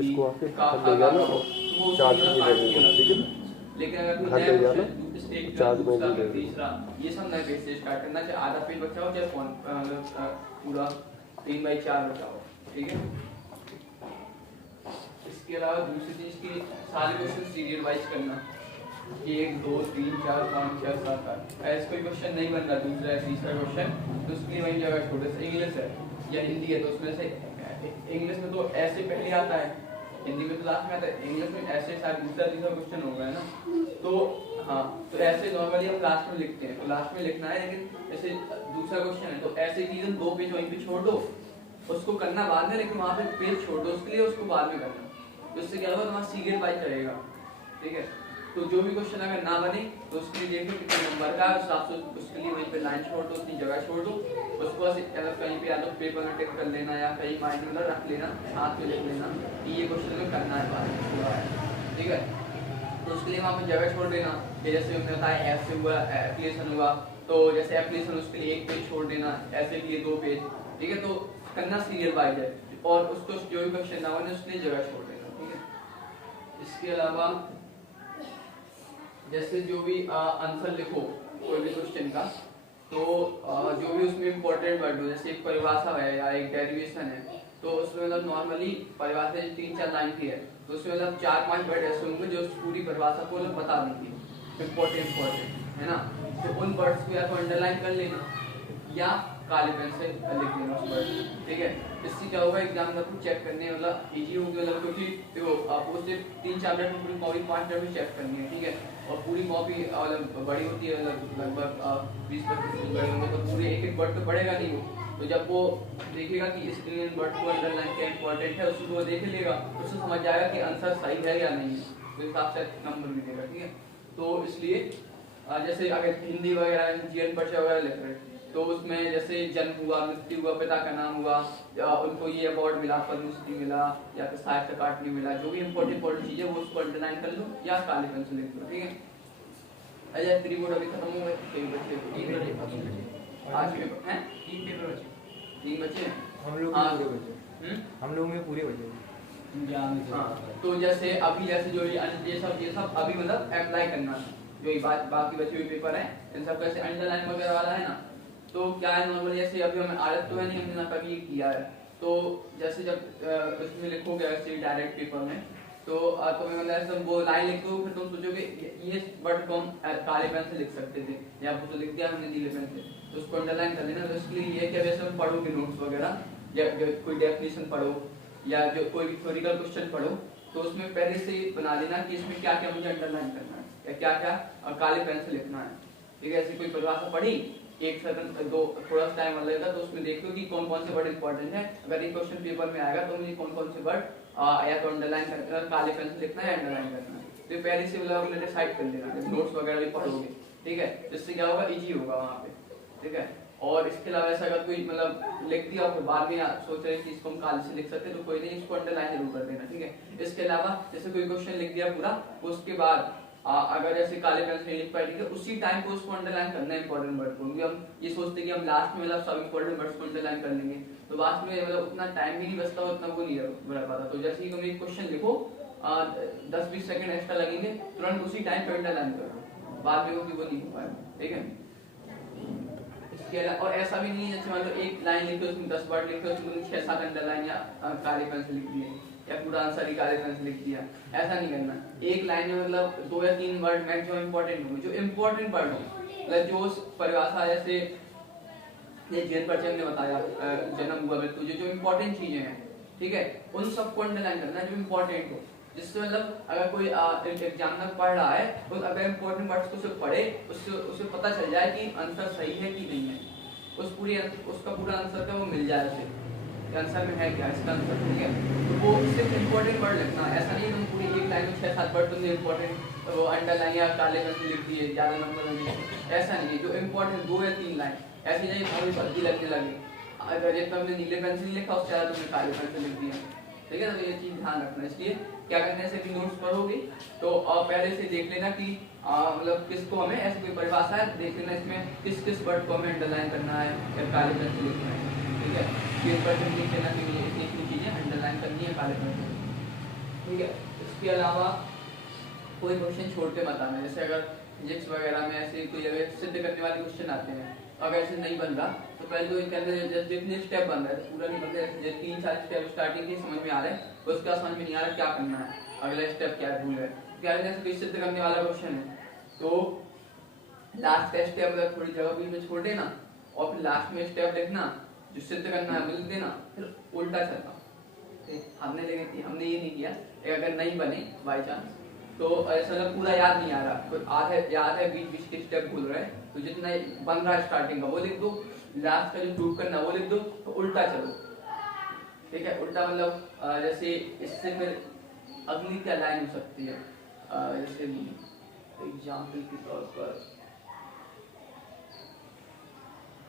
हिंदी इसको आके का घर ले जाना और वो चार्ज उसमें में काट लगेगा, दिया। ठीक है ना? लेकिन अगर कोई घर नया ले जाना क्वेश्चन स्टेट चार्ज में दूसरा भी फिर लगेगा। तीसरा ये सब नए पेज से स्टार्ट करना, चाहे आधा पेज बचा हो चाहे पूरा 3/4 बचा हो, ठीक है। इसके अलावा दूसरी चीज की सारे क्वेश्चन सीरियल वाइज करना, 1 2 3 4 5 6 7 8। ऐसा कोई क्वेश्चन नहीं बन रहा दूसरा या तीसरा क्वेश्चन तो उसके लिए वही जगह छोटे से इंग्लिश है या हिंदी है तो उसमें से इंग्लिश में तो ऐसे पहले आता है, हिंदी में तो लास्ट में आता है, इंग्लिश में ऐसे शायद दूसरा तीसरा क्वेश्चन होगा है ना। तो हाँ, तो ऐसे नॉर्मली हम लास्ट में लिखते हैं, तो लास्ट में लिखना है, लेकिन ऐसे दूसरा क्वेश्चन है तो ऐसे चीजें 2 पेज वहीं पे छोड़ दो, उसको करना बाद में, लेकिन वहाँ पे पेज छोड़ दो उसके लिए, उसको बाद में करना। तो इससे क्या होगा, तुम्हारा सीरियल वाइज रहेगा, ठीक है। तो जो भी क्वेश्चन अगर ना बने तो उसके लिए देखो कितने नंबर का है, उस उसके लिए वहीं पे लाइन छोड़ दो, उतनी जगह छोड़ दो, उसको अगर कहीं पे या तो पेपर में टिक कर लेना या कहीं माइंड में रख लेना, हाथ में लिख लेना कि ये क्वेश्चन में करना है बाद में पूरा है, ठीक है। तो उसके लिए वहाँ पे जगह छोड़ देना, जैसे हमने बताया ऐप से हुआ एप्लीकेशन हुआ तो जैसे एप्लीकेशन उसके लिए 1 पेज छोड़ देना, ऐसे के लिए 2 पेज, ठीक है। तो करना सीरियल वाइज है और उसको जो भी क्वेश्चन ना बने उसके लिए जगह छोड़ देना, ठीक है। इसके अलावा जैसे जो भी आंसर लिखो कोई भी क्वेश्चन का, तो जो भी उसमें इम्पोर्टेंट वर्ड हो, जैसे एक परिभाषा है या एक डेरिवेशन है, तो उसमें मतलब नॉर्मली परिभाषा 3-4 लाइन की है तो उसमें मतलब 4-5 वर्ड ऐसे होंगे जो पूरी परिभाषा को मतलब बता देंगे इम्पोर्टेंट है ना। तो उन वर्ड्स को या तो अंडरलाइन कर लेना या काले पेन से लिख लेना उस वर्ड, ठीक है। इससे क्या होगा, एग्जाम में चेक करने मतलब इजी होगी, मतलब क्योंकि देखो आपको सिर्फ 3-4 मिनट में पूरी कॉपी 5 मिनट में चेक करनी है, ठीक है। और पूरी कॉपी मतलब बड़ी होती है, लगभग 20-25 बड़ी होंगे तो पूरे एक वर्ड तो पढ़ेगा नहीं वो, तो जब वो देखेगा कि इस वर्ड को अंडरलाइन क्या इंपॉर्टेंट है उसको वो देख लेगा, उससे समझ जाएगा कि आंसर सही है या नहीं है, तो हिसाब से नंबर मिलेगा, ठीक है। तो इसलिए जैसे अगर हिंदी वगैरह जीएन परिचय वगैरह लिख रहे तो उसमें जैसे जन्म हुआ, मृत्यु हुआ, पिता का नाम हुआ, या उनको ये अवार्ड मिला, पद्मश्री मिला या फिर साहित्य अकादमी मिला, जो भी इम्पोर्टेंट चीज है वो उसको अंडरलाइन कर लो या काले पेन से लिख लो, ठीक है। अजय प्रीबोर्ड अभी खत्म हो गए, 3 बचे हैं, 3 बचे हम लोग हाँ पूरे बचे, हम लोग में पूरे बचे। हाँ, तो जैसे अभी जैसे जो ये सब अभी मतलब अप्लाई करना है, जो ये बाकी बचे हुए पेपर है इन सब कैसे अंडरलाइन वगैरह वाला है ना। तो क्या है नॉर्मली जैसे अभी हमें आदत तो है नहीं, हमने ना कभी किया है, तो जैसे जब उसमें लिखोगे ऐसे डायरेक्ट पेपर में तो तुम्हें मतलब ऐसे वो लाइन लिख दो, फिर तुम सोचोगे ये वर्ड को हम काले पेन से लिख सकते थे या वो तो लिख दिया हमने नीले पेन से, तो उसको अंडरलाइन कर लेना। तो इसके लिए ये क्या वैसे हम पढ़ोगे नोट्स वगैरह या कोई डेफिनेशन पढ़ो या जो कोई भी थ्योरिकल क्वेश्चन पढ़ो तो उसमें पहले से बना लेना कि इसमें क्या क्या मुझे अंडरलाइन करना है या क्या क्या काले पेन से लिखना है, ठीक है। ऐसी कोई परिभाषा पढ़ी, एक सेकंड दो थोड़ा सा टाइम लगेगा तो उसमें देख लो कि कौन कौन से वर्ड इंपॉर्टेंट है। अगर ये क्वेश्चन पेपर में आएगा तो मुझे कौन कौन से वर्ड या तो अंडरलाइन करना है, काले पेन से लिखना है, अंडरलाइन करना है, तो पहले से मतलब डिसाइड कर लेना नोट्स वगैरह भी पढ़ोगे, ठीक है। जिससे क्या होगा, इजी होगा वहाँ पे, ठीक है। और इसके अलावा ऐसा अगर कोई मतलब लिख दिया और फिर बाद में सोच रहे कि इसको हम काले से लिख सकते हैं तो कोई नहीं, इसको अंडरलाइन जरूर कर देना, ठीक है। इसके अलावा जैसे कोई क्वेश्चन लिख दिया पूरा, उसके बाद अगर जैसे काले पेन से लिख पाए, ठीक है, उसी टाइम पे उसको अंडरलाइन करना है इंपॉर्टेंट वर्ड को, क्योंकि हम ये सोचते हैं कि हम लास्ट में मतलब सब इंपॉर्टेंट वर्ड्स को अंडरलाइन कर लेंगे तो लास्ट में मतलब उतना टाइम भी नहीं बचता, उतना वो नहीं रह पाता। तो जैसे ही तुम एक क्वेश्चन लिखो 10-20 सेकंड एक्स्ट्रा लगेंगे, तुरंत उसी टाइम पे अंडरलाइन करो, बाद में वो नहीं हो पाएगा, ठीक है। और ऐसा भी नहीं है जैसे मान लो एक लाइन लिखी उसमें 10 वर्ड लिखे उसमें 6-7 अंडरलाइन या काले पेन से लिख दिए या पूरा आंसर ही काले पेन से लिख दिया, ऐसा नहीं करना। एक लाइन में मतलब 2 या 3 वर्ड मैक्सिमम इंपॉर्टेंट होंगे, जो इंपॉर्टेंट वर्ड हो, मतलब जो उस परिभाषा जैसे ये जीएन परिचय ने बताया जन्म हुआ मृत्यु जो इंपॉर्टेंट चीजें हैं, ठीक है, उन सबको अंडरलाइन करना जो इंपॉर्टेंट हो, जिससे मतलब अगर कोई एग्जामिनर पढ़ रहा है तो अगर इंपॉर्टेंट वर्ड्स को सिर्फ पढ़े उससे पता चल जाए कि आंसर सही है कि नहीं है, उसका पूरा आंसर का वो मिल जाए उसे आंसर में है क्या इसका आंसर, ठीक है। तो वो सिर्फ इंपॉर्टेंट वर्ड लिखना, ऐसा नहीं तुम पूरी एक लाइन में 6-7 वर्ड तुमने इंपॉर्टेंट तो वो अंडरलाइन या काले पेन से लिख दिए ज्यादा नंबर लगे, ऐसा नहीं है। जो इंपॉर्टेंट 2 या 3 लाइन ऐसी नहीं थोड़ी फर्जी लगने लगे, अगर जितना हमने नीले पेन से लिखा उससे ज्यादा तुमने काले पेन से लिख दिया, ठीक है। तो ये चीज ध्यान रखना। इसलिए क्या करने से कि नोट्स पढ़ोगे तो पहले से देख लेना कि मतलब किसको हमें ऐसी कोई परिभाषा है, देख लेना इसमें किस किस वर्ड को हमें अंडरलाइन करना है या काले पेन से लिखना है, ठीक है। पेज पर लिख लेना कि मुझे इतनी चीजें अंडरलाइन करनी है काले पेन से। ठीक है। इसके अलावा कोई क्वेश्चन छोड़ते मत आना, जैसे अगर फिजिक्स वगैरह में ऐसे कोई अगर सिद्ध करने वाले क्वेश्चन आते हैं, अगर ऐसे नहीं बन रहा तो पहले तो इनके अंदर जस्ट जितने स्टेप बन रहा है पूरा नहीं बन रहा है, 3-4 स्टेप स्टार्टिंग के समझ में आ रहा है तो उसका समझ में नहीं आ रहा क्या करना है, अगला स्टेप क्या है, भूल है क्या है, कोई सिद्ध करने वाला क्वेश्चन है तो लास्ट का स्टेप अगर थोड़ी जगह बीच में छोड़ देना और फिर लास्ट में स्टेप देखना जो सिद्ध करना है मिल देना, फिर उल्टा चलना। हमने ये नहीं किया, अगर नहीं बने बाई चांस तो ऐसा लग पूरा याद नहीं आ रहा, तो आधे याद है बीच बीच के स्टेप भूल रहे हैं, तो जितना बन रहा है स्टार्टिंग का वो लिख दो, लास्ट का जो प्रूव करना वो लिख दो, तो उल्टा चलो। ठीक है, उल्टा मतलब जैसे इससे फिर अगली क्या लाइन हो सकती है, जैसे एग्जाम्पल के तौर पर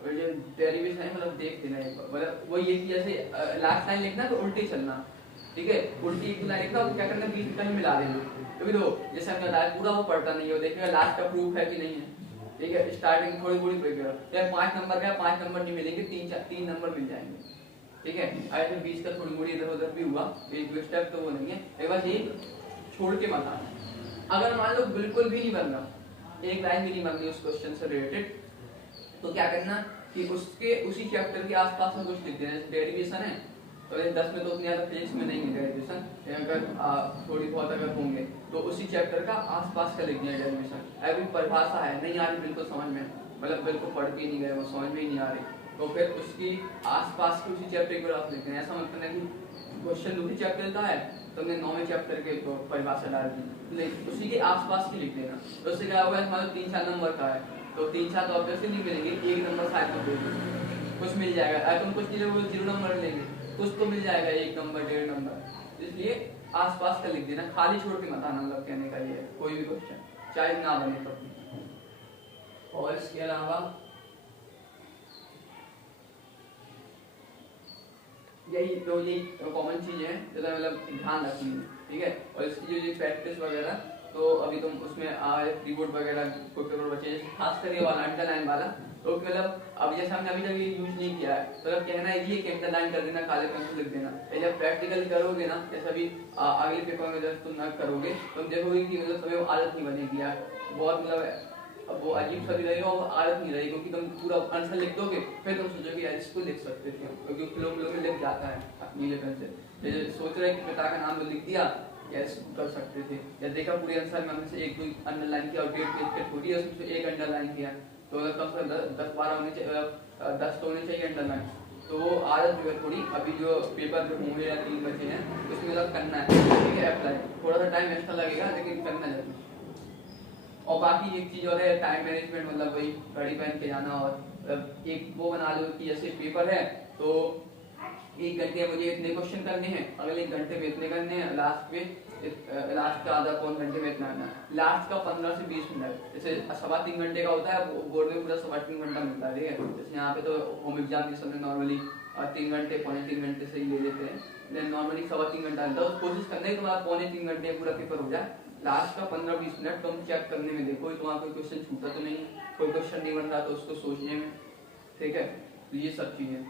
डेरिवेशन है, मतलब देख देना एक बार, मतलब वो ये कि जैसे लास्ट लाइन लिखना तो उल्टी चलना, ठीक है, उल्टी एक लाइन लिखना तो क्या करना बीच में मिला देना, तो भी दो जैसे हमने बताया पूरा वो पढ़ता नहीं है, देखिएगा लास्ट का प्रूफ है कि नहीं है, ठीक है, स्टार्टिंग थोड़ी थोड़ी ब्रेक या 5 नंबर का 5 नंबर नहीं मिलेंगे, 3 नंबर मिल जाएंगे, ठीक है, अगर बीच का थोड़ी मोड़ी इधर उधर भी हुआ एक दो स्टेप तो वो नहीं है, एक बार ये छोड़ के मत आना। अगर मान लो बिल्कुल भी नहीं बन रहा, एक लाइन भी नहीं बन रही उस क्वेश्चन से रिलेटेड, तो क्या करना कि उसके उसी चैप्टर के आसपास में कुछ लिख देना, जैसे डेरिवेशन है तो 10 में तो उतनी ज्यादा फिजिक्स में नहीं है डेरिवेशन, अगर थोड़ी बहुत अगर होंगे तो उसी चैप्टर का आसपास का लिख दिया डेरिवेशन, अभी परिभाषा है नहीं आ रही बिल्कुल समझ में, मतलब बिल्कुल पढ़ के नहीं गए वो समझ में ही नहीं आ रही, तो फिर उसकी आसपास के उसी चैप्टर के ग्राफ लिखते हैं, ऐसा मतलब है कि क्वेश्चन दूसरी चैप्टर का है तो हमने 9वें चैप्टर के तो परिभाषा डाल दी, उसी के आसपास की लिख देना, तो उससे क्या होगा, मान लो 3-4 नंबर का है तो 3-4 ऑब्जेक्ट नहीं मिलेंगे, एक नंबर साइड में देंगे कुछ मिल जाएगा, अगर तुम कुछ नहीं लोगे 0 नंबर लेंगे, कुछ तो मिल जाएगा 1 नंबर 1.5 नंबर, इसलिए आसपास का लिख देना, खाली छोड़ के मत आना, मतलब कहने का ये है कोई भी क्वेश्चन चाहे ना बने तब भी। और इसके अलावा यही कॉमन चीज है जो मतलब ध्यान रखनी है, ठीक है, और इसकी जो प्रैक्टिस वगैरह तो अभी तुम उसमें कीबोर्ड वगैरह कोई पेपर बचे खास कर ये वाला अंडरलाइन वाला, तो मतलब अब जैसे हमने अभी तक ये यूज नहीं किया है तो मतलब कहना है ये कि अंडरलाइन कर देना, काले पेन से लिख देना, जब प्रैक्टिकल करोगे ना जैसे अभी अगले पेपर में जब तुम ना करोगे तुम देखोगे कि मतलब तुम्हें आदत नहीं बनेगी यार, बहुत मतलब वो अजीब सा भी लगेगा और आदत नहीं रहेगी, क्योंकि तुम पूरा आंसर लिख दोगे फिर तुम सोचोगे यार इसको लिख सकते थे, क्योंकि फ्लो में लिख जाता है नीले पेन से, जैसे सोच रहे कि पिता का नाम लिख दिया या इसको कर सकते थे, या देखा पूरे आंसर में से एक कोई अंडरलाइन किया और डेट पेज पे छोड़ी है उसमें से एक अंडरलाइन किया, तो कम से कम 10-12 होने चाहिए, 10 तो होने चाहिए अंडरलाइन, तो वो आदत जो है थोड़ी अभी जो पेपर जो होंगे या 3 बचे हैं उसमें मतलब करना है, ठीक है, अप्लाई थोड़ा सा टाइम एक्स्ट्रा लगेगा लेकिन करना जरूर। और बाकी एक चीज और है टाइम मैनेजमेंट, मतलब वही घड़ी पहन के जाना, और एक वो बना लो कि जैसे पेपर है तो 1 घंटे मुझे इतने क्वेश्चन करने हैं, अगले 1 घंटे में इतने करने हैं, लास्ट का आधा पौन घंटे में इतना करना है, लास्ट का 15 से 20 मिनट, जैसे 3.25 घंटे का होता है बोर्ड में पूरा 3.25 घंटा मिलता है, ठीक है, जैसे यहाँ पे तो होम एग्जाम के समय नॉर्मली 3 घंटे 3.25 घंटे से ही ले लेते हैं, लेकिन नॉर्मली 3.25 घंटा मिलता है, कोशिश करना है तुम्हारा 3.25 घंटे पूरा पेपर हो जाए, लास्ट का 15-20 मिनट तुम चेक करने में देखो तुम्हारा कोई क्वेश्चन छूटा तो नहीं, कोई क्वेश्चन नहीं बन रहा तो उसको सोचने में, ठीक है, तो ये सब चीजें।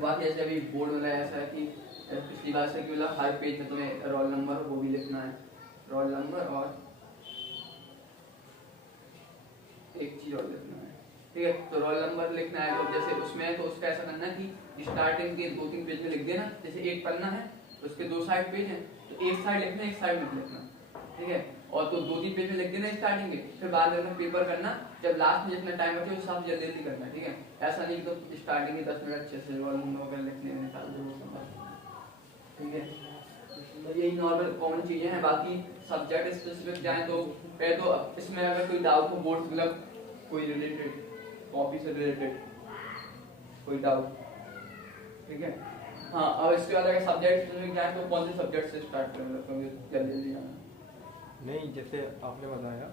बाकी जैसे अभी बोर्ड वाला ऐसा है कि पिछली बार से कि हर पेज में तुम्हें रोल नंबर वो भी लिखना है, रोल नंबर और एक चीज और लिखना है, ठीक है, तो रोल नंबर लिखना है तो जैसे उसमें तो उसका ऐसा करना है कि स्टार्टिंग के 2-3 पेज में लिख देना, जैसे एक पन्ना है तो उसके 2 साइड पेज हैं तो एक साइड लिखना एक साइड में लिखना, ठीक है, और तो 2-3 पेज में लिख देना स्टार्टिंग के, फिर बाद में पेपर करना जब लास्ट में जितना टाइम बचे उस हिसाब से जल्दी जल्दी करना, ठीक है, ऐसा नहीं तो स्टार्टिंग के 10 मिनट अच्छे से रोल नंबर वगैरह लिखने में निकाल दो, ठीक है, तो यही नॉर्मल कॉमन चीजें हैं। बाकी सब्जेक्ट स्पेसिफिक जाए तो पहले तो इसमें अगर कोई डाउट हो बोर्ड मतलब कोई रिलेटेड कॉपी से रिलेटेड कोई डाउट, ठीक है, हाँ, अब इसके बाद अगर सब्जेक्ट स्पेसिफिक जाए तो कौन से सब्जेक्ट से स्टार्ट करें, मतलब जल्दी जल्दी आना नहीं, जैसे आपने बताया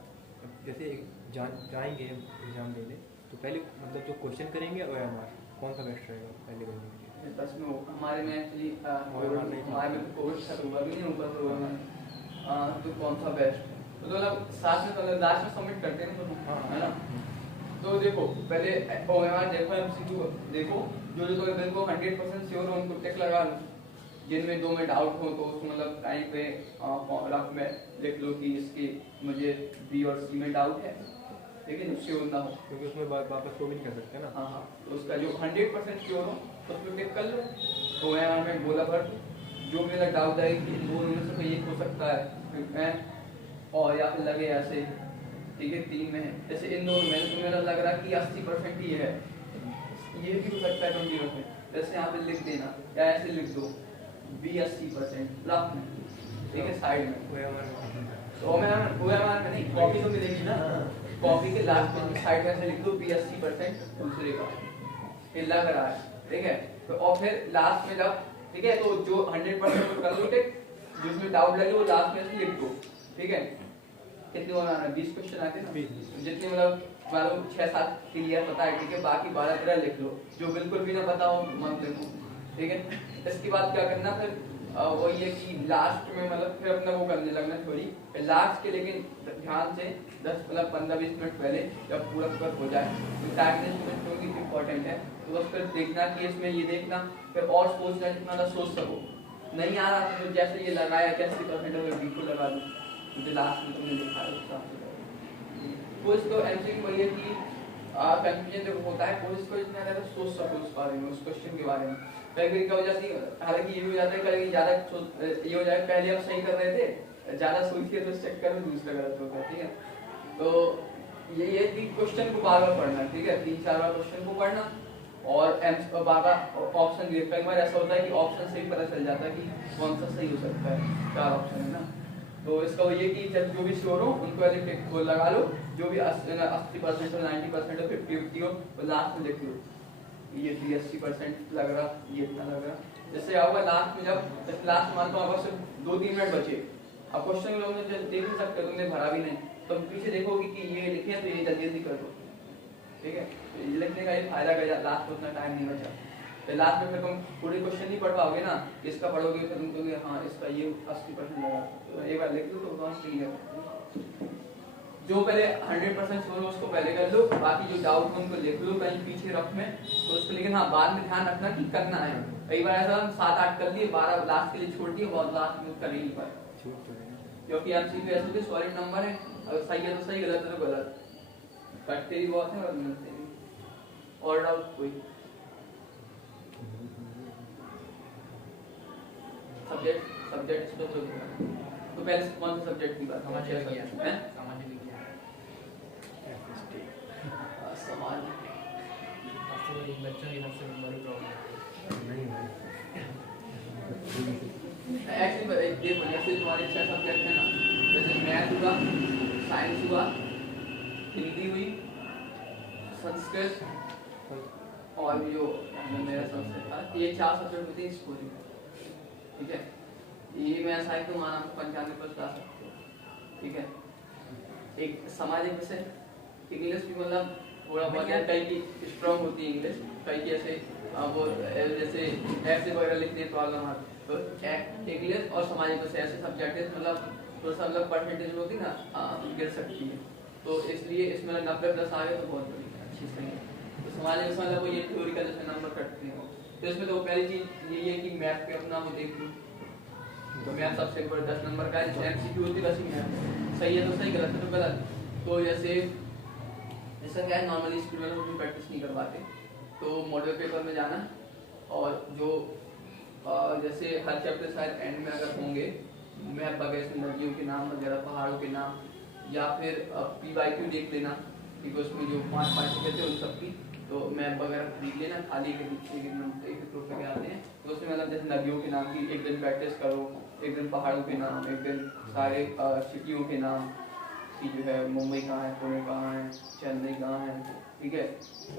जैसे जाएंगे एग्जाम देने तो पहले मतलब जो क्वेश्चन करेंगे और एमआर कौन सा बेस्ट रहेगा पहले करने के लिए? 10 में हमारे में एक्चुअली हमारे में कोर्स का हुआ भी नहीं ऊपर से हुआ तो कौन सा बेस्ट है तो मतलब साथ में मतलब लास्ट में सबमिट करते हैं तो है ना, तो देखो पहले ओएमआर देखो एमसीक्यू देखो जो जो तो बिल्कुल 100% श्योर हो उनको टिक लगा लो, जिनमें 2 में डाउट हो तो उसको मतलब टाइम पे रफ में लिख लो कि इसके मुझे बी और सी में डाउट है, लेकिन श्योर ना हो, क्योंकि उसमें वापस वो भी नहीं कर सकते ना। हाँ हाँ, तो उसका जो 100% श्योर हो तो उसमें टिक कर लो। तो मैं बोला पर जो मेरा डाउट है कि इन दोनों में से कोई एक हो सकता है और या फिर लगे ऐसे, ठीक है 3 में है, जैसे इन दोनों में तो मेरा लग रहा है कि 80% ही है, ये भी हो सकता है 20%, जैसे यहाँ पे लिख देना या ऐसे लिख दो बी 80% रफ में, ठीक है साइड में, तो मैं नहीं कॉपी तो मिलेगी ना, कॉपी के लास्ट में साइड में से लिख दो बी 80% दूसरे का, ये लग रहा है, ठीक है। तो और फिर लास्ट में जब, ठीक है, तो जो 100% को कर लो टिक, जिसमें डाउट लगे वो लास्ट में से लिख दो, ठीक है। कितने बनाना है, 20 क्वेश्चन आते हैं ना, जितने मतलब 6-7 क्लियर पता है, ठीक है, बाकी 12-13 लिख लो, जो बिल्कुल भी ना पता हो मत लिखो, ठीक है। इसके बाद क्या करना फिर वही है कि लास्ट में मतलब फिर अपना वो करने लगना थोड़ी लास्ट के, लेकिन ध्यान से 10 मतलब 15-20 मिनट पहले जब पूरा हो जाए, तो टाइम मैनेजमेंट क्योंकि इम्पोर्टेंट है, तो बस फिर देखना कि इसमें ये देखना, फिर और सोचना जितना ज़्यादा सोच सको, नहीं आ रहा तो जैसे ये लगाया 80% बिल्कुल लगा दो, मुझे लास्ट में तुमने लिखा है उसका। कोर्स तो एमसीक्यू वही है कि कंफ्यूजन जब होता है कोर्स को इतना ज़्यादा सोच सको उस बारे में, उस क्वेश्चन के बारे में, कभी क्या हो जाती है, हालांकि ये भी हो जाता है कभी ज़्यादा ये हो जाए, पहले आप सही कर रहे थे, ज़्यादा सोचिए तो इस चक्कर में दूसरा गलत होता है, ठीक है। तो ये कि क्वेश्चन को बार बार पढ़ना, ठीक है, 3-4 बार क्वेश्चन को पढ़ना और बार बार ऑप्शन दिए, कई बार ऐसा होता है कि ऑप्शन से ही पता चल जाता है कि कौन सा सही हो सकता है, 4 ऑप्शन है ना, तो इसका ये कि जब जो भी श्योर हो उनको ऐसे टिक को लगा लो, जो भी 80% और 90% और 50-50 हो तो लास्ट में लिख लो, ये 80% लग रहा, ये इतना लग रहा, जैसे आओगे लास्ट में, जब लास्ट मान लो आपको सिर्फ 2-3 मिनट बचे, अब क्वेश्चन लोग ने देख नहीं सकते, तुमने भरा भी नहीं, तो पीछे देखोगे कि ये लिखे तो ये जल्दी जल्दी कर दो, ठीक है, तो लिखने का ये फायदा कर, लास्ट में उतना टाइम नहीं बचा, फिर लास्ट में फिर तुम पूरे क्वेश्चन नहीं पढ़ पाओगे ना, इसका पढ़ोगे फिर तुम कहोगे हाँ इसका ये 80% लगा, तो एक बार लिख लो तो बहुत क्लियर, जो पहले 100% श्योर हो उसको पहले कर लो, बाकी जो डाउट है उनको लिख लो कहीं पीछे रफ में, तो उसको, लेकिन हाँ बाद में ध्यान रखना कि करना है, कई बार ऐसा 7-8 कर लिए, 12 लास्ट के लिए छोड़ दिए, बहुत लास्ट में कर ही नहीं पाए, क्योंकि एमसीक्यू ऐसे भी सॉलिड नंबर है, अगर सही है तो सही, गलत है तो गलत, कटते भी बहुत है और मिलते भी। और डाउट कोई? सब्जेक्ट तो पहले कौन सा सब्जेक्ट की बात? समाज विज्ञान है, समाज बच्चों की सबसे बड़ी प्रॉब्लम नहीं है एक्चुअली ये जैसे तुम्हारे 6 सब्जेक्ट है ना, जैसे मैथ हुआ, साइंस हुआ, हिंदी हुई, संस्कृत और भी जो मेरा सबसे था, ये 4 सब्जेक्ट होते हैं स्कूल में, ठीक है। ये मैं ऐसा है कि वहाँ आपको 95% ला सकते हो, ठीक है। एक सामाजिक विषय, इंग्लिश भी मतलब थोड़ा बहुत, कई की स्ट्रॉन्ग होती है इंग्लिश, कई की ऐसे वो जैसे ऐसे वगैरह लिखने प्रॉब्लम आती, तो इंग्लिश और सामाजिक विषय ऐसे सब्जेक्ट मतलब थोड़ा सा मतलब परसेंटेज होती ना गिर सकती है, तो इसलिए इसमें 90+ आ गए तो बहुत बड़ी अच्छी सही है। तो सामाजिक विषय मतलब वो ये थ्योरी का जैसे नंबर कटते हैं, तो इसमें तो पहली चीज यही है कि मैथ पे अपना वो देख लो, तो मैथ सबसे बड़ा 10 नंबर का है, जैसे एमसीक्यू होती है वैसे मैथ सही है तो सही, गलत है तो गलत। तो जैसे ऐसा क्या है, नॉर्मली स्कूल में लोग प्रैक्टिस नहीं करवाते, तो मॉडल पेपर में जाना, और जो जैसे हर चैप्टर शायद एंड में अगर होंगे मैप वगैरह से नदियों के नाम वगैरह, पहाड़ों के नाम, या फिर PYQ देख लेना, क्योंकि उसमें जो 5 पार्टिकल थे उन सबकी, तो मैप वगैरह खरीद लेना, खाली के एक रुपये के आते हैं, तो उसमें मतलब जैसे नदियों के नाम की एक दिन प्रैक्टिस करो, एक दिन पहाड़ों के नाम, एक दिन सारे सिटियों के नाम कि जो है मुंबई कहाँ है, पुणे कहाँ है, चेन्नई कहाँ है, ठीक है।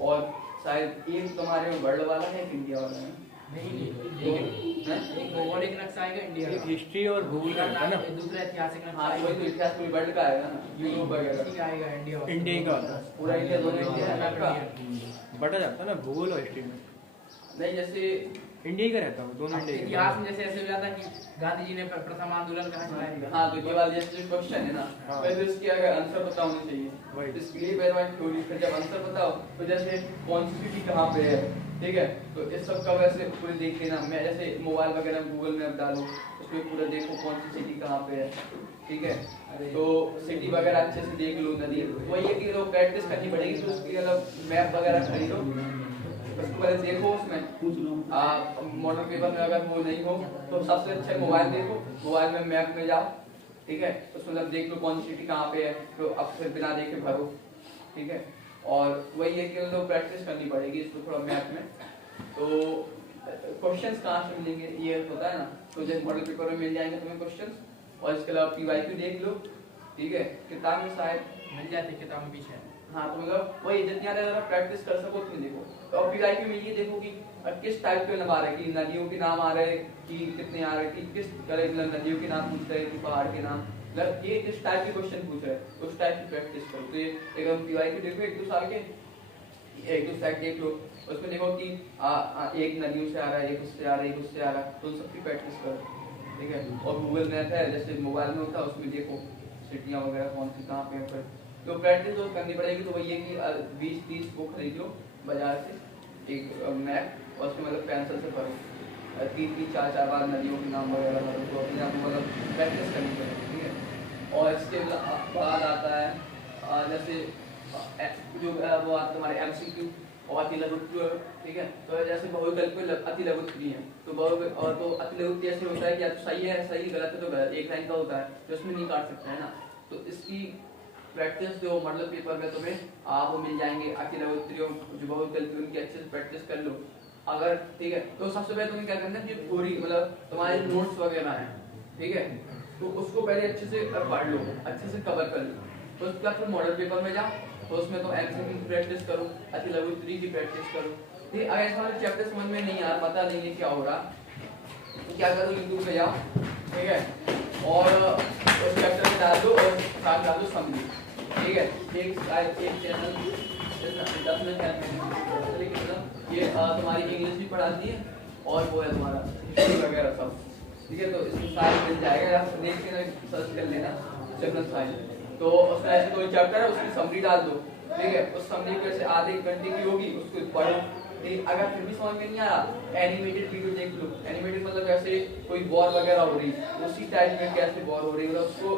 और शायद एक तुम्हारे में वर्ल्ड वाला है, एक इंडिया वाला है, एक भौगोलिक नक्शा आएगा इंडिया का, हिस्ट्री और भूगोल का है ना, दूसरा ऐतिहासिक नक्शा, हाँ वही तो इतिहास पूरी वर्ल्ड का आएगा ना, यूरोप वगैरह आएगा, इंडिया का पूरा इंडिया दोनों इंडिया है का, बटा जाता है ना भूगोल और हिस्ट्री में। नहीं जैसे इंडिया ही का रहता हूँ, दोनों इंडिया के। इतिहास में जैसे ऐसे हो जाता है कि गांधी जी ने प्रथम आंदोलन कहाँ चलाया। हाँ तो ये वाला जैसे क्वेश्चन है ना, हाँ। पहले इसके अगर आंसर पता होना चाहिए, वही। इसके लिए पहले बात थ्योरी, फिर जब आंसर बताओ तो जैसे कौन सी सिटी कहाँ पे है, ठीक है, तो इस सब का वैसे पूरे देख लेना। मैं जैसे मोबाइल वगैरह में गूगल मैप डालूं, उसमें पूरा देखो कौन सी सिटी कहाँ पे है, ठीक है, तो सिटी वगैरह अच्छे से देख लो, नदी। वही है कि लोग प्रैक्टिस करनी पड़ेगी, तो उसके लिए मतलब मैप वगैरह खरीदो, उसको पहले देखो। उसमें मॉडल पेपर में अगर वो नहीं हो तो सबसे अच्छा मोबाइल देखो, मोबाइल में मैप में जाओ, ठीक है, उसमें मतलब देख लो कौन सी सिटी कहाँ पे है, तो अब फिर बिना देखे भरो, ठीक है। और वही है कि लोग प्रैक्टिस करनी पड़ेगी इसको थोड़ा मैप में। तो क्वेश्चंस कहाँ से मिलेंगे ये होता है ना, तो जैसे मॉडल पेपर में मिल जाएंगे तुम्हें क्वेश्चंस, और इसके अलावा पीवाईक्यू देख लो, ठीक है, किताब में शायद मिल जाती किताब में पीछे। हाँ तो मतलब वही जितनी ज़्यादा प्रैक्टिस कर सको उतनी देखो। तो अब पीवाईक्यू में ये देखो कि किस टाइप के आ रहे हैं, कि नदियों के नाम आ रहे हैं कि कितने आ रहे हैं, कि किस तरह मतलब नदियों के नाम पूछ रहे हैं कि पहाड़ के नाम, मतलब ये किस टाइप के क्वेश्चन पूछ रहे हैं, उस टाइप की प्रैक्टिस करो। तो ये एकदम पीवाईक्यू देखो 1-2 साल के, 1-2 सेट देख लो, उसमें देखो कि एक नदियों से आ रहा है, एक उससे आ रहा है, एक उससे आ रहा है, तो उन सबकी प्रैक्टिस करो, ठीक है। और गूगल मैप है जैसे मोबाइल में होता है, उसमें देखो सिटियाँ वगैरह कौन सी कहाँ पे है, तो प्रैक्टिस तो करनी पड़ेगी। तो वही है कि 20-30 बुक खरीद लो बाजार से, एक मैप, और उसमें मतलब पेंसिल से भरो, 3-3, 4-4 बार नदियों के नाम वगैरह भरो, तो अपने आप मतलब प्रैक्टिस करनी पड़ेगी, ठीक है। और इसके बाद आता है जैसे जो वो आता है तुम्हारे MCQ और अति लघु, ठीक है। तो जैसे बहुविकल्प पे अति लघु उत्तरीय है, तो और तो अति लघु उत्तरीय ऐसे होता है कि या तो सही है सही, गलत है तो गलत, एक लाइन का होता है, तो उसमें नहीं काट सकते है ना। तो इसकी प्रैक्टिस जो मॉडल पेपर में तुम्हें वो मिल जाएंगे अति लघु उत्तरीयों जो बहुविकल्प, उनकी अच्छे से प्रैक्टिस कर लो अगर, ठीक है। तो सबसे पहले तुम्हें क्या करना है, जो थ्योरी मतलब तुम्हारे नोट्स वगैरह हैं, ठीक है, तो उसको पहले अच्छे से पढ़ लो, अच्छे से कवर कर लो। तो उसके बाद फिर मॉडल पेपर में जाओ, तो उसमें तो MCQ की प्रैक्टिस करो, अति लघु उत्तरीय की प्रैक्टिस करो, ठीक। अगर ऐसा चैप्टर समझ में नहीं आ रहा, पता नहीं है क्या हो रहा, तो क्या करो, यूट्यूब पे जाओ, ठीक है, और उस चैप्टर में डाल दो और साथ डाल दो समझी, ठीक है। एक चैनल 10 में ये तुम्हारी इंग्लिश भी पढ़ाती है, और वो है तुम्हारा हिस्ट्री वगैरह सब, ठीक है। तो इसमें साइंस मिल जाएगा, आप देख के सर्च कर लेना जनरल साइंस, तो उसमें ऐसे कोई चैप्टर है उसकी समरी डाल दो, ठीक है। उस समरी को ऐसे आधे घंटे की होगी, उसको पढ़ो, ठीक। अगर फिर भी समझ में नहीं आया, एनिमेटेड वीडियो देख लो। एनिमेटेड मतलब ऐसे कोई वॉर वगैरह हो रही, उसी टाइप में कैसे वॉर हो रही है, उसको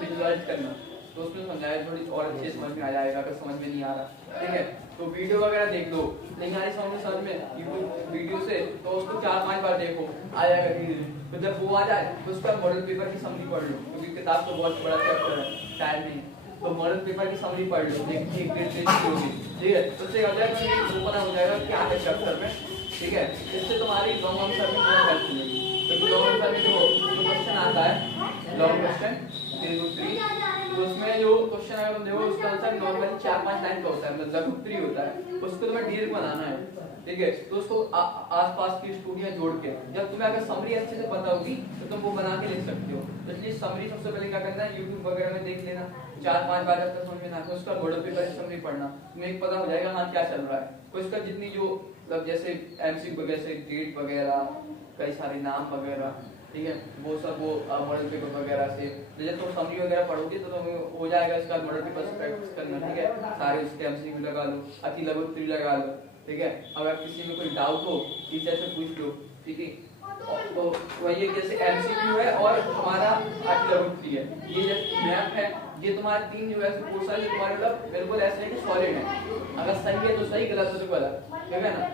विजुअलाइज करना, तो उसमें समझाया थोड़ी और अच्छे समझ में आ जाएगा अगर समझ में नहीं आ रहा, ठीक है। तो वीडियो वगैरह देख लो, नहीं आ रही समझ में यूट्यूब वीडियो से, तो उसको 4-5 बार देखो, आ जाएगा धीरे। तो जब वो आ जाए तो उसका मॉडल पेपर की समरी पढ़ लो, क्योंकि किताब तो बहुत बड़ा चैप्टर है, टाइम नहीं, तो मॉडल पेपर की समरी पढ़ लो, एक डेढ़ पेज की होगी, ठीक है। तो उससे क्या हो पता हो जाएगा क्या है चैप्टर में, ठीक है। इससे तुम्हारी लॉन्ग आंसर में बहुत हेल्प मिलेगी, क्योंकि लॉन्ग आंसर में जो क्वेश्चन आता है लॉन्ग क्वेश्चन 3 तो उसमें जो क्वेश्चन अगर तुम देखो उसका आंसर नॉर्मली 4-5 लाइन का होता है, मतलब लघु उत्तरीय होता है, उसको तुम्हें डायरेक्ट बनाना है, ठीक है। तो उसको आसपास की स्टूडियां जोड़ के, जब तुम्हें अगर समरी अच्छे से पता होगी तो तुम वो बना के लिख सकते हो। तो इसलिए समरी सबसे पहले क्या करना है, यूट्यूब वगैरह में देख लेना, 4-5 बार जब तक समझ में ना आए उसका मॉडल पेपर की समरी पढ़ना, तुम्हें एक पता हो जाएगा हाँ क्या चल रहा है। तो इसका जितनी जो मतलब जैसे MCQ वगैरह से डेट वगैरह, कई सारे नाम वगैरह, ठीक है, वो सब वो मॉडल पेपर वगैरह से जब तुम समरी वगैरह पढ़ोगे तो तुम्हें हो जाएगा। इसका मॉडल पेपर से प्रैक्टिस करना, ठीक है, सारे उसके MCQ लगा लो, अति लघु उत्तरीय लगा लो, ठीक है। अगर किसी में कोई डाउट हो टीचर से पूछ लो, ठीक है। तो वही है जैसे MCQ है और हमारा अति लघु उत्तरीय है, ये जो मैप है, ये तुम्हारे 3 जो है पोर्शन है तुम्हारे मतलब बिल्कुल ऐसे है कि सॉलिड है, अगर सही है तो सही, गलत है तो गलत, ठीक है ना।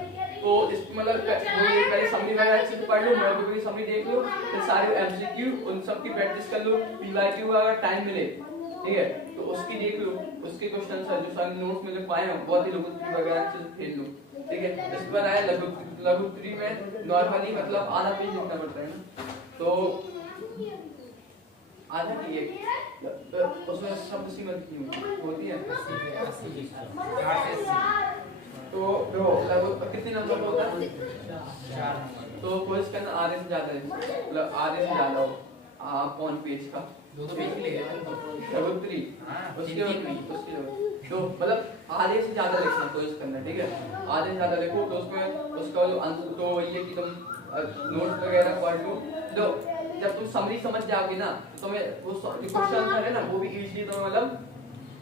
तो इस मतलब पहले समरी वगैरह अच्छे से पढ़ लो, मॉडल पेपर की समरी देख लो, फिर सारे MCQ उन सब की प्रैक्टिस कर लो, PYQ का अगर टाइम मिले, ठीक है, तो उसकी देख लो, उसके क्वेश्चन जो सारे नोट्स में जो पाए हो बहुत ही लघु उत्तरीय वगैरह अच्छे से खेल लो, ठीक है। इस पर आया लघु उत्तरीय में नॉर्मली मतलब आधा पेज लिखना पड़ता है ना, तो आधा की उसमें शब्द सीमा कितनी होती है, तो जो लगभग कितने नंबर का होता है, 4। तो क्वेश्चन आधे से ज्यादा है, मतलब आधे से ज्यादा हो पौन पेज का, दो पेज की ले रहे हो लघुत्री हाँ, उसके तीन में। तो मतलब आधे से ज्यादा लिखना कोशिश करना, ठीक है, आधे से ज्यादा लिखो तो उसमें उसका जो आंसर तो वही है कि तुम नोट्स वगैरह पढ़ लो, जो जब तुम समरी समझ जाओगे ना तो तुम्हें वो क्वेश्चन आंसर है ना वो भी इजीली तुम्हें मतलब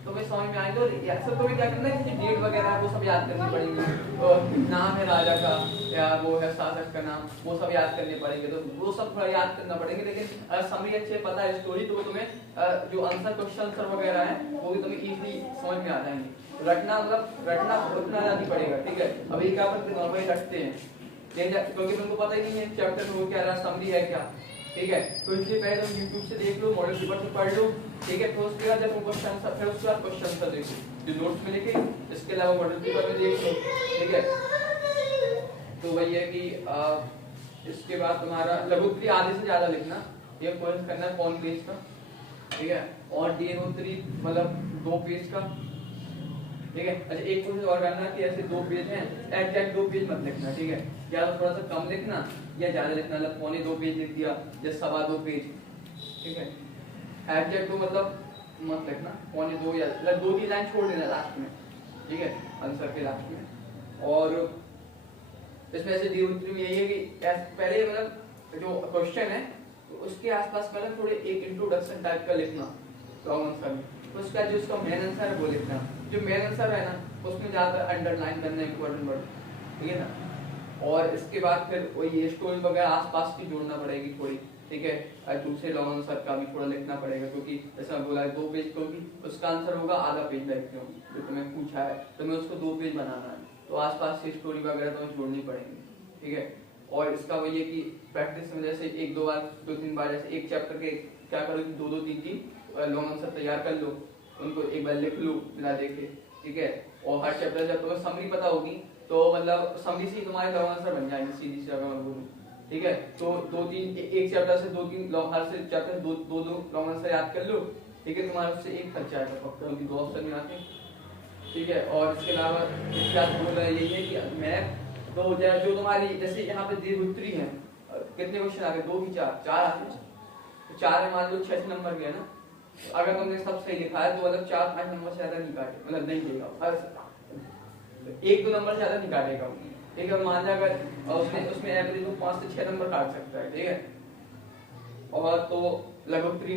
तुम्हें समझ में आएगा। और अक्सर तुम्हें क्या करना है कि डेट वगैरह है वो सब याद करनी पड़ेगी, और नाम है राजा का या वो है शासक का नाम, वो सब याद करने पड़ेंगे, तो वो सब थोड़ा याद करना पड़ेगे। लेकिन अगर समरी अच्छे पता है स्टोरी तो वो तुम्हें जो आंसर क्वेश्चन आंसर वगैरह है वो भी तुम्हें इजीली समझ में आ जाएंगे। रटना मतलब रटना उतना नहीं पड़ेगा, ठीक है। अभी क्या करते नॉर्मली रटते हैं क्योंकि तुमको पता ही नहीं है चैप्टर में वो क्या रहा, समरी है क्या, ठीक है। तो इसलिए पहले तुम YouTube से देख लो, मॉडल पेपर से पढ़ लो, ठीक है। फिर उसके बाद जब तुम क्वेश्चन आंसर फिर उसके बाद क्वेश्चन आंसर देखो जो नोट्स में लिखे, इसके अलावा मॉडल पेपर में देख लो, ठीक है। तो वही है कि इसके बाद तुम्हारा लघुत्री आधे से ज्यादा लिखना, ये कोशिश करना है कौन पेज का, ठीक है। और दीर्घोत्तरी मतलब 2 पेज का, ठीक है। अच्छा एक कोशिश और करना कि ऐसे 2 पेज हैं एग्जैक्ट 2 पेज मत लिखना, ठीक है, या तो थोड़ा सा कम लिखना या ज्यादा लिखना, मतलब पौने 2 पेज लिख दिया या 2.25 पेज, ठीक है। एग्जैक्ट तो मतलब मत लिखना, पौने 2 या मतलब 2-3 लाइन छोड़ देना लास्ट में, ठीक है, आंसर के लास्ट में। और इसमें से दीर्घोत्तरी में यही है कि पहले मतलब जो क्वेश्चन है तो उसके आसपास मतलब थोड़े एक इंट्रोडक्शन टाइप का लिखना लॉन्ग आंसर में, तो उसका जो उसका मेन आंसर है वो लिखना, जो मेन आंसर है ना उसमें ज्यादा अंडरलाइन करना इंपॉर्टेंट वर्ड, ठीक है ना। और इसके बाद फिर वही स्टोरी वगैरह आसपास की जोड़ना पड़ेगी थोड़ी, ठीक है। और दूसरे लॉन्ग आंसर का भी थोड़ा लिखना पड़ेगा क्योंकि जैसा बोला 2 पेज क्योंकि उसका आंसर होगा आधा पेज लिखते हो जो तुम्हें पूछा है, तुम्हें उसको 2 पेज बनाना है, तो आसपास से स्टोरी वगैरह तुम्हें जोड़नी पड़ेगी, ठीक है। और इसका वही है कि प्रैक्टिस में जैसे 1-2 बार 2-3 बार जैसे एक चैप्टर के क्या करो कि 2-2 3-3 लॉन्ग आंसर तैयार कर लो, उनको एक बार लिख लो बिना देखे, ठीक है। और हर चैप्टर जब तुम्हें समरी पता होगी तो मतलब समरी से तुम्हारे लॉन्ग आंसर बन जाएंगे सीधी सी अगर मैं बोलूं, ठीक है। तो 2-3 एक चैप्टर से 2-3 हर से चैप्टर 2-2 लॉन्ग आंसर याद कर लो, ठीक है, तुम्हारा उससे एक खर्चा आएगा पक्का क्योंकि 2 ऑप्शन में आते हैं, ठीक है। और इसके अलावा क्या बोल रहा है यही है कि मैथ तो जो तुम्हारी जैसे यहाँ पे दीर्घोत्तरी है कितने क्वेश्चन आ गए 2 की 4 आते हैं, तो 4 में मान लो 6 नंबर के है ना, अगर तुमने सब सही लिखा है तो मतलब 4-5 नंबर से ज्यादा नहीं काटे मतलब नहीं देगा, हर 1-2 नंबर से ज्यादा नहीं काटेगा, ठीक है। मान लिया अगर उसमें एवरेज 5 से 6 नंबर काट सकता है, ठीक है। और तो लघुत्तरी